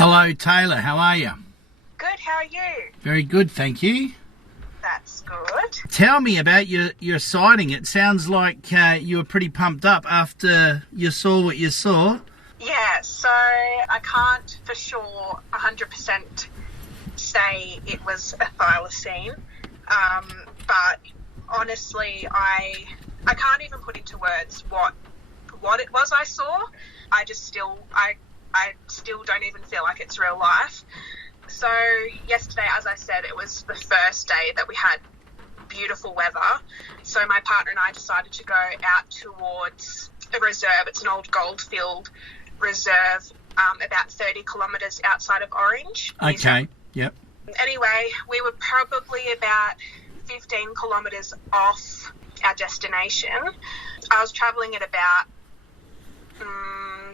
Hello, Taylor. How are you? Good, how are you? Very good, thank you. That's good. Tell me about your sighting. It sounds like you were pretty pumped up after you saw what you saw. Yeah, so I can't for sure 100% say it was a thylacine, but honestly, I can't even put into words what it was I saw. I still don't even feel like it's real life. So yesterday, as I said, it was the first day that we had beautiful weather. So my partner and I decided to go out towards a reserve. It's an old goldfield reserve, about 30 kilometres outside of Orange. Okay, yep. Anyway, we were probably about 15 kilometres off our destination. I was travelling at about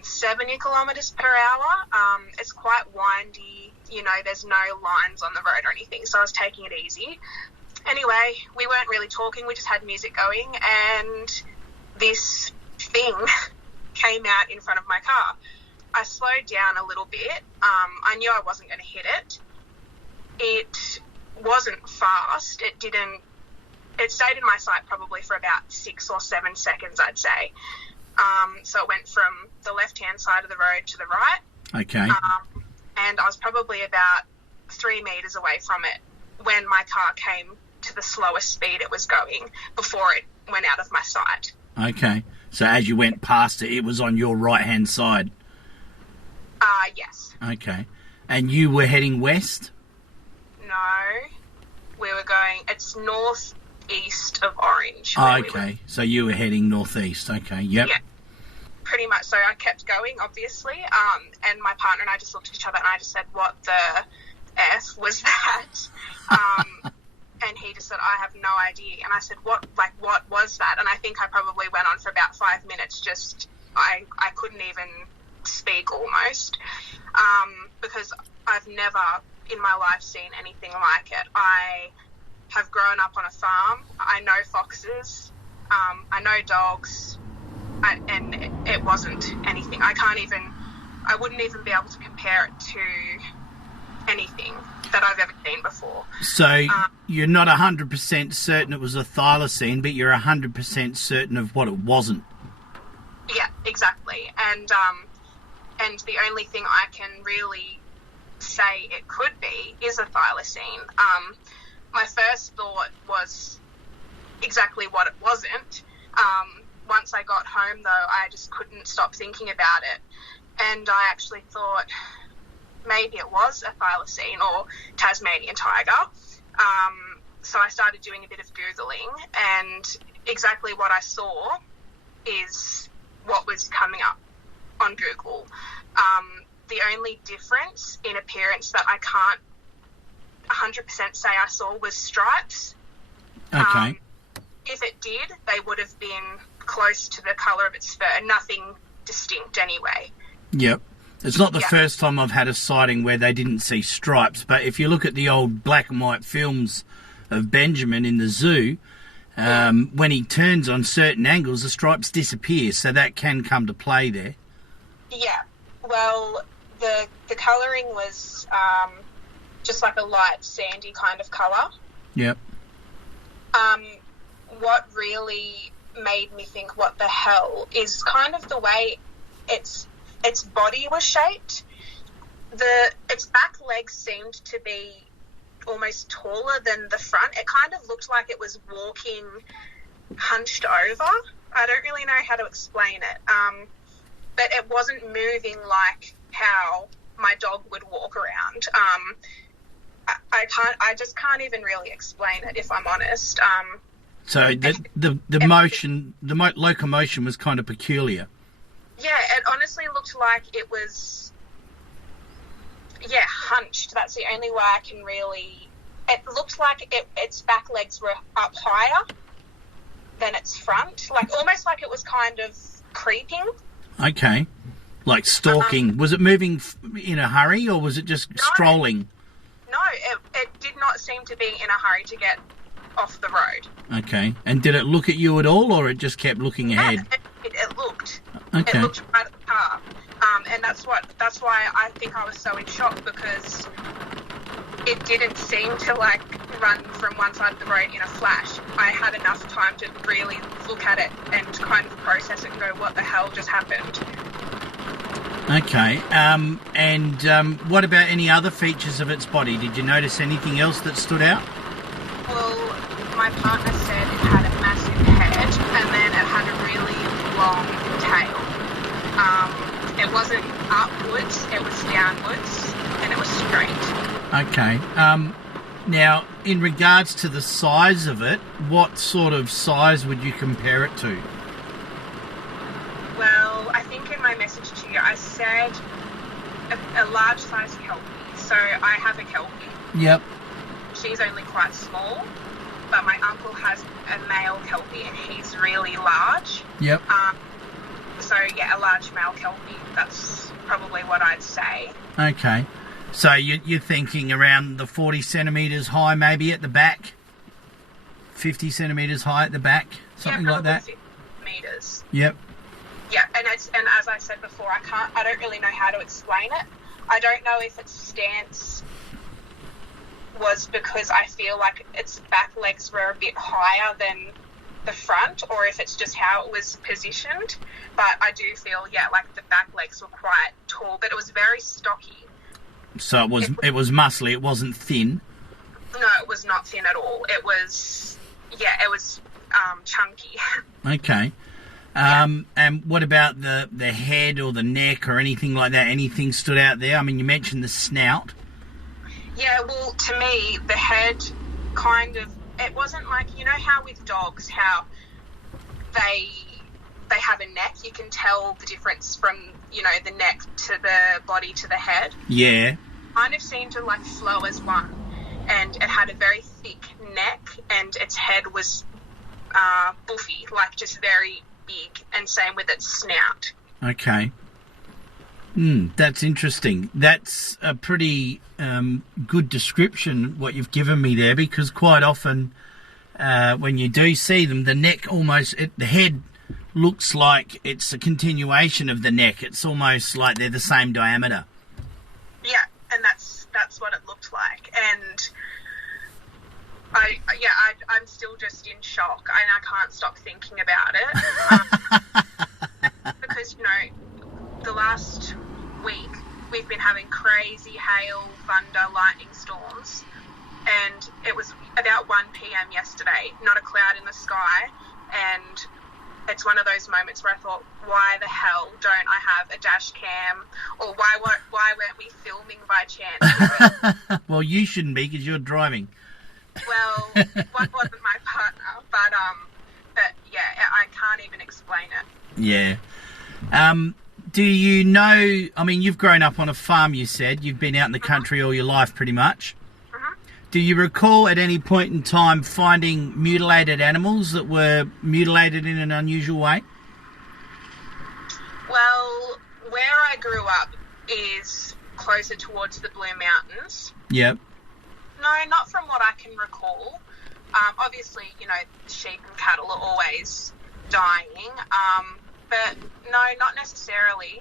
70 kilometres per hour. It's quite windy, there's no lines on the road or anything, so I was taking it easy. Anyway, we weren't really talking, we just had music going, and this thing came out in front of my car. I slowed down a little bit. I knew I wasn't going to hit it. It wasn't fast. It stayed in my sight probably for about 6 or 7 seconds, I'd say. So it went from the left-hand side of the road to the right. Okay. And I was probably about 3 metres away from it when my car came to the slowest speed it was going before it went out of my sight. Okay. So as you went past it, it was on your right-hand side? Yes. Okay. And you were heading west? No. We were going... It's northeast of Orange. Okay. So you were heading northeast. Okay, yep. Yeah. Pretty much. So I kept going, obviously, and my partner and I just looked at each other and I just said, what the F was that? And he just said, I have no idea. And I said, what was that? And I think I probably went on for about 5 minutes, I couldn't even speak almost, because I've never in my life seen anything like it. I have grown up on a farm. I know foxes. I know dogs. And it wasn't anything. I wouldn't even be able to compare it to anything that I've ever seen before. So you're not 100% certain it was a thylacine, but you're 100% certain of what it wasn't. Yeah, exactly. And the only thing I can really say it could be is a thylacine. My first thought was exactly what it wasn't. Once I got home, though, I just couldn't stop thinking about it. And I actually thought maybe it was a thylacine or Tasmanian tiger. So I started doing a bit of Googling, and exactly what I saw is what was coming up on Google. The only difference in appearance that I can't 100% say I saw was stripes. Okay. If it did, they would have been close to the colour of its fur, nothing distinct anyway. Yep. It's not the first time I've had a sighting where they didn't see stripes, but if you look at the old black and white films of Benjamin in the zoo, when he turns on certain angles, the stripes disappear, so that can come to play there. Yeah. Well, the colouring was just like a light sandy kind of colour. Yep. What really made me think, what the hell, is kind of the way its body was shaped. Its back legs seemed to be almost taller than the front. It kind of looked like it was walking hunched over. I don't really know how to explain it. But it wasn't moving like how my dog would walk around. I just can't even really explain it, if I'm honest. So the motion, the locomotion was kind of peculiar. Yeah, it honestly looked like it was, hunched. That's the only way I can really... It looked like its back legs were up higher than its front, almost like it was kind of creeping. Okay. Like stalking. Was it moving in a hurry, or was it just strolling? No, it did not seem to be in a hurry to get off the road. Okay. And did it look at you at all, or it just kept looking ahead? It looked. Okay. It looked right at the car. And that's why I think I was so in shock, because it didn't seem to like run from one side of the road in a flash. I had enough time to really look at it and kind of process it and go, what the hell just happened? Okay. And what about any other features of its body? Did you notice anything else that stood out? Well, my partner said it had a massive head and then it had a really long tail. It wasn't upwards, it was downwards, and it was straight. Okay. Now, in regards to the size of it, what sort of size would you compare it to? Well, I think in my message to you, I said a large size kelpie. So I have a kelpie. Yep. She's only quite small, but my uncle has a male kelpie and he's really large. Yep. So yeah, a large male kelpie. That's probably what I'd say. Okay. So you're thinking around the 40 centimetres high, maybe at the back? 50 centimetres high at the back? Something like that? 50 meters. Yep. Yeah, and as I said before, I don't really know how to explain it. I don't know if its stance was because I feel like its back legs were a bit higher than the front, or if it's just how it was positioned. But I do feel, like the back legs were quite tall, but it was very stocky. So it was muscly, it wasn't thin? No, it was not thin at all. It was chunky. Okay. And what about the head or the neck or anything like that? Anything stood out there? I mean, you mentioned the snout. Yeah, well, to me, the head kind of, it wasn't like, you know how with dogs, how they have a neck, you can tell the difference from, the neck to the body to the head. Yeah. Kind of seemed to like flow as one, and it had a very thick neck, and its head was buffy, like just very big, and same with its snout. Okay. That's interesting. That's a pretty good description, what you've given me there, because quite often when you do see them, the neck the head looks like it's a continuation of the neck. It's almost like they're the same diameter. Yeah, and that's what it looked like. And I'm still just in shock, and I can't stop thinking about it. Because, the last week we've been having crazy hail, thunder, lightning storms, and it was about 1 p.m. yesterday, not a cloud in the sky, and it's one of those moments where I thought, why the hell don't I have a dash cam, or why weren't we filming by chance? Well, you shouldn't be, because you're driving. Well, one wasn't my partner, but yeah, I can't even explain it. Yeah. Do you know, I mean, you've grown up on a farm, you said. You've been out in the country all your life, pretty much. Mm-hmm. Do you recall at any point in time finding mutilated animals that were mutilated in an unusual way? Well, where I grew up is closer towards the Blue Mountains. Yep. No, not from what I can recall. Obviously, sheep and cattle are always dying. But no, not necessarily.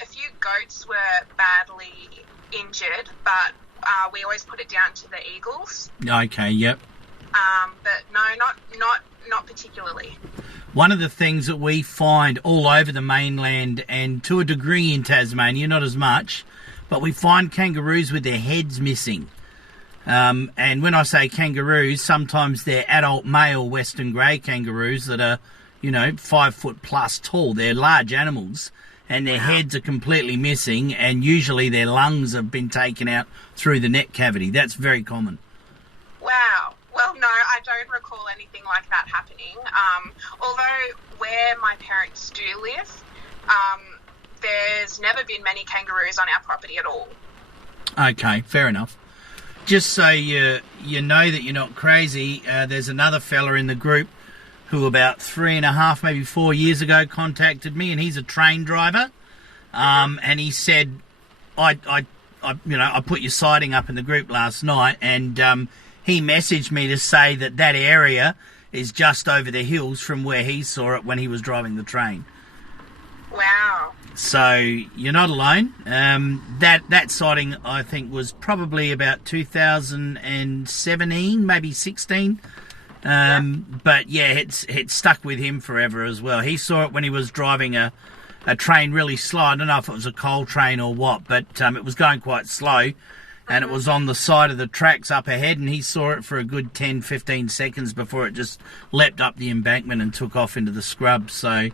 A few goats were badly injured, but we always put it down to the eagles. Okay, yep. But no, not particularly. One of the things that we find all over the mainland, and to a degree in Tasmania, not as much, but we find kangaroos with their heads missing. And when I say kangaroos, sometimes they're adult male western grey kangaroos that are, 5 foot plus tall. They're large animals, and their heads are completely missing, and usually their lungs have been taken out through the neck cavity. That's very common. Wow. Well, no, I don't recall anything like that happening. Although where my parents do live, there's never been many kangaroos on our property at all. Okay, fair enough. Just so you know that you're not crazy, there's another fella in the group who about 3.5, maybe 4 years ago contacted me, and he's a train driver. And he said, I put your sighting up in the group last night, and he messaged me to say that area is just over the hills from where he saw it when he was driving the train. Wow. So you're not alone. That sighting, I think, was probably about 2017, maybe 16. But yeah, it's stuck with him forever as well. He saw it when he was driving a train really slow. I don't know if it was a coal train or what, but it was going quite slow, and it was on the side of the tracks up ahead, and he saw it for a good 10, 15 seconds before it just leapt up the embankment and took off into the scrub. So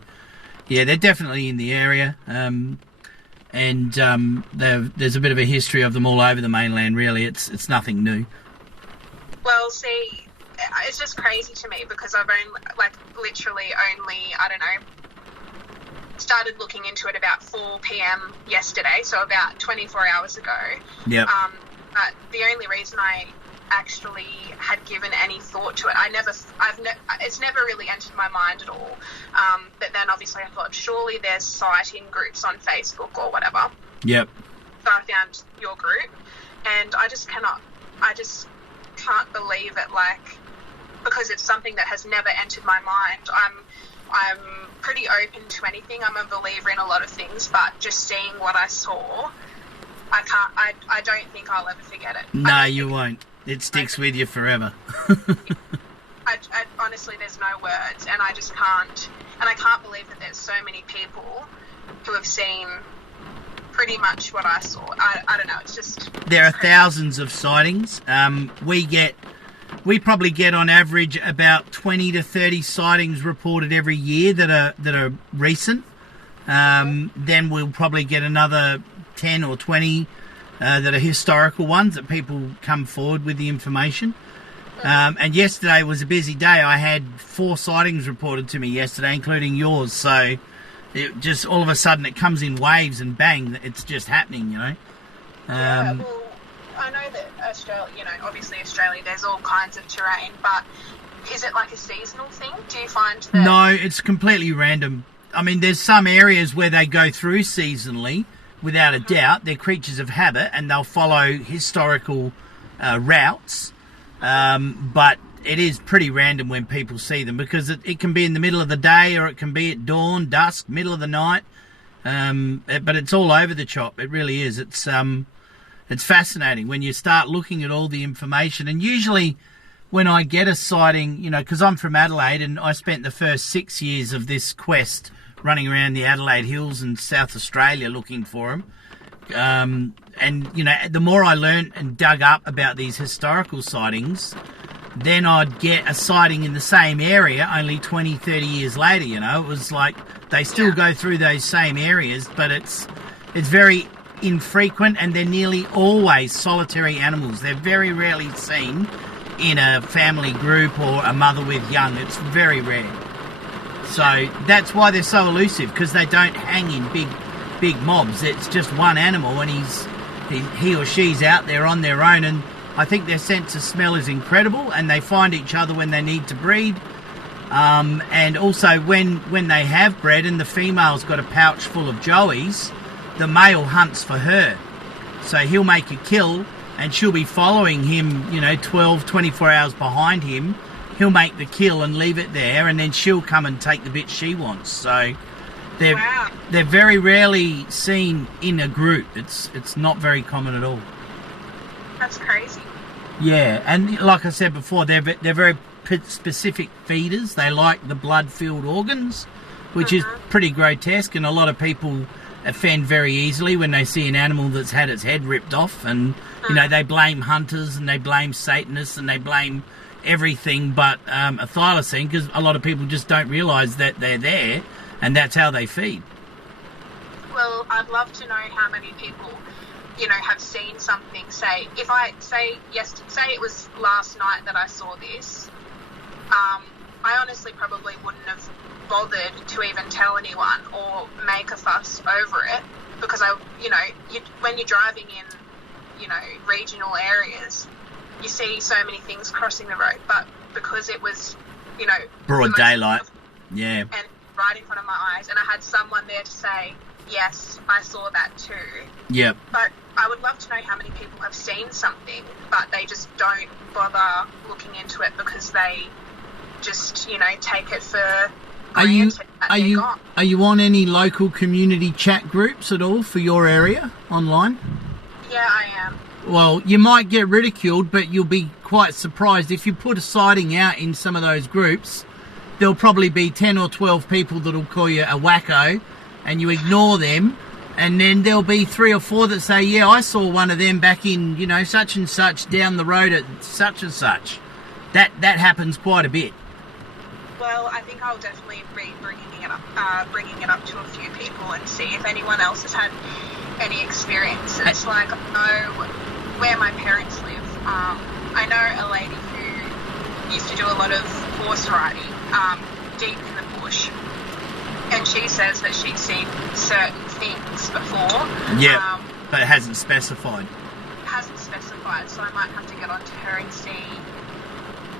yeah, they're definitely in the area, and there's a bit of a history of them all over the mainland. Really, it's nothing new. Well, see, it's just crazy to me because I've literally only, I don't know, started looking into it about 4 p.m. yesterday, so about 24 hours ago. Yep. But the only reason I actually had given any thought to it, it's never really entered my mind at all. But then obviously I thought, surely there's sighting groups on Facebook or whatever. Yep. So I found your group, and I just can't believe it, because it's something that has never entered my mind. I'm pretty open to anything. I'm a believer in a lot of things, but just seeing what I saw, I don't think I'll ever forget it. No, you won't. It sticks with you forever. I honestly, there's no words, and I just can't. And I can't believe that there's so many people who have seen pretty much what I saw. I don't know. It's just... There are thousands of sightings. We probably get on average about 20 to 30 sightings reported every year that are recent. Then we'll probably get another 10 or 20 that are historical ones that people come forward with the information. And yesterday was a busy day. I had 4 sightings reported to me yesterday, including yours. So it just all of a sudden it comes in waves and bang, it's just happening, you know. Yeah, well, I know that Australia, obviously Australia, there's all kinds of terrain, but is it like a seasonal thing? Do you find that... No, it's completely random. I mean, there's some areas where they go through seasonally, without a doubt. They're creatures of habit, and they'll follow historical routes. But it is pretty random when people see them, because it can be in the middle of the day, or it can be at dawn, dusk, middle of the night. But it's all over the shop. It really is. It's fascinating when you start looking at all the information. And usually when I get a sighting, because I'm from Adelaide, and I spent the first 6 years of this quest running around the Adelaide Hills in South Australia looking for them. And, the more I learned and dug up about these historical sightings, then I'd get a sighting in the same area only 20, 30 years later, It was like they still go through those same areas, but it's very infrequent, and they're nearly always solitary animals. They're very rarely seen in a family group or a mother with young. It's very rare. So that's why they're so elusive, because they don't hang in big mobs. It's just one animal, and he or she's out there on their own, and I think their sense of smell is incredible, and they find each other when they need to breed. And also when they have bred and the female's got a pouch full of joeys, the male hunts for her. So he'll make a kill, and she'll be following him, 12, 24 hours behind him. He'll make the kill and leave it there, and then she'll come and take the bit she wants. So they're very rarely seen in a group. It's not very common at all. That's crazy. Yeah, and like I said before, they're very specific feeders. They like the blood-filled organs, which is pretty grotesque, and a lot of people offend very easily when they see an animal that's had its head ripped off, and they blame hunters, and they blame Satanists, and they blame everything but a thylacine, because a lot of people just don't realise that they're there, and that's how they feed. Well, I'd love to know how many people, have seen something. Say, if I say it was last night that I saw this, I honestly probably wouldn't have bothered to even tell anyone or make a fuss over it, because when you're driving in, regional areas, you see so many things crossing the road, but because it was, broad daylight, yeah, and right in front of my eyes, and I had someone there to say, yes, I saw that too. Yep. But I would love to know how many people have seen something, but they just don't bother looking into it because they just, take it for granted that they're gone. Are you on any local community chat groups at all for your area online? Yeah, I am. Well, you might get ridiculed, but you'll be quite surprised if you put a sighting out in some of those groups. There'll probably be 10 or 12 people that'll call you a wacko, and you ignore them, and then there'll be 3 or 4 that say, yeah, I saw one of them back in, you know, such and such down the road at such and such. That happens quite a bit. Well, I think I'll definitely be bringing it up to a few people and see if anyone else has had any experiences. Like, I know where my parents live. I know a lady who used to do a lot of horse riding deep in the bush, and she says that she's seen certain things before. Yeah, but it hasn't specified. So I might have to get onto her and see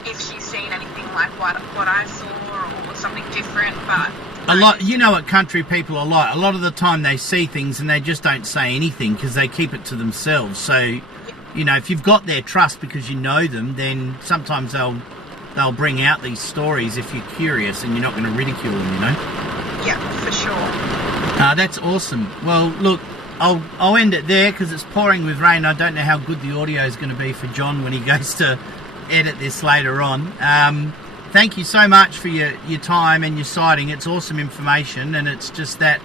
if she's seen anything like what I saw or something different. But a lot, you know what country people are like. A lot of the time they see things and they just don't say anything because they keep it to themselves. So, you know, if you've got their trust because you know them, then sometimes they'll bring out these stories if you're curious and you're not going to ridicule them, you know? Yeah, for sure. That's awesome. Well, look, I'll end it there because it's pouring with rain. I don't know how good the audio is going to be for John when he goes to edit this later on. Thank you so much for your time and your sighting. It's awesome information, and it's just that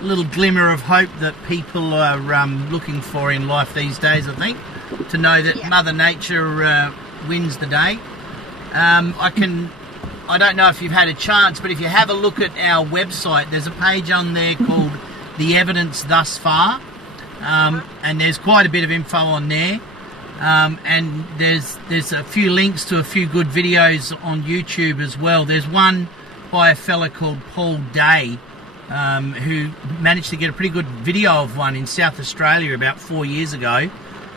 little glimmer of hope that people are looking for in life these days, I think, to know that Mother Nature wins the day. I don't know if you've had a chance, but if you have a look at our website, there's a page on there called The Evidence Thus Far, and there's quite a bit of info on there. And there's a few links to a few good videos on YouTube as well. There's one by a fella called Paul Day, who managed to get a pretty good video of one in South Australia about 4 years ago,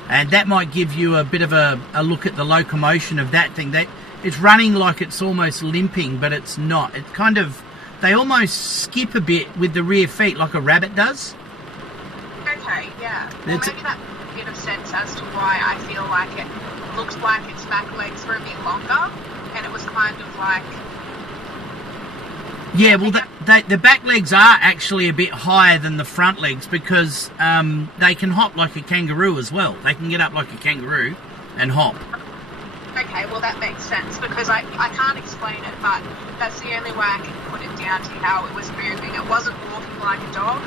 and that might give you a bit of a look at the locomotion of that thing. It's running like it's almost limping, but it's not. It's kind of, they almost skip a bit with the rear feet like a rabbit does. Okay, yeah. Well, maybe that bit of sense as to why I feel like it looked like its back legs were a bit longer, and it was kind of like... Yeah, well, the back legs are actually a bit higher than the front legs because they can hop like a kangaroo as well. They can get up like a kangaroo and hop. Okay, well that makes sense because I can't explain it, but that's the only way I can put it down to how it was moving. It wasn't walking like a dog.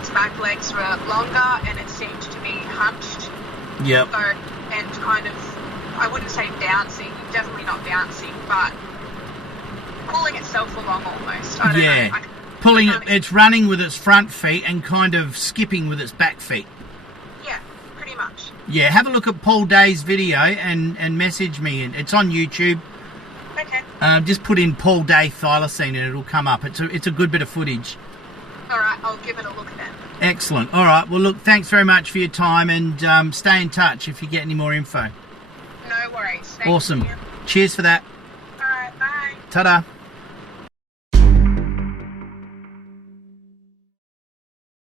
Its back legs were longer and it seemed to be hunched. Yep. So, and kind of, I wouldn't say bouncing, definitely not bouncing, but pulling itself along almost. I don't know. Pulling it, it's running with its front feet and kind of skipping with its back feet. Yeah, pretty much. Yeah, have a look at Paul Day's video and message me. It's on YouTube. Okay. Just put in Paul Day Thylacine and it'll come up. It's a good bit of footage. All right, I'll give it a look then. Excellent. All right, well, look, thanks very much for your time, and stay in touch if you get any more info. No worries. Thank awesome. you. Cheers for that. All right, bye. Ta-da.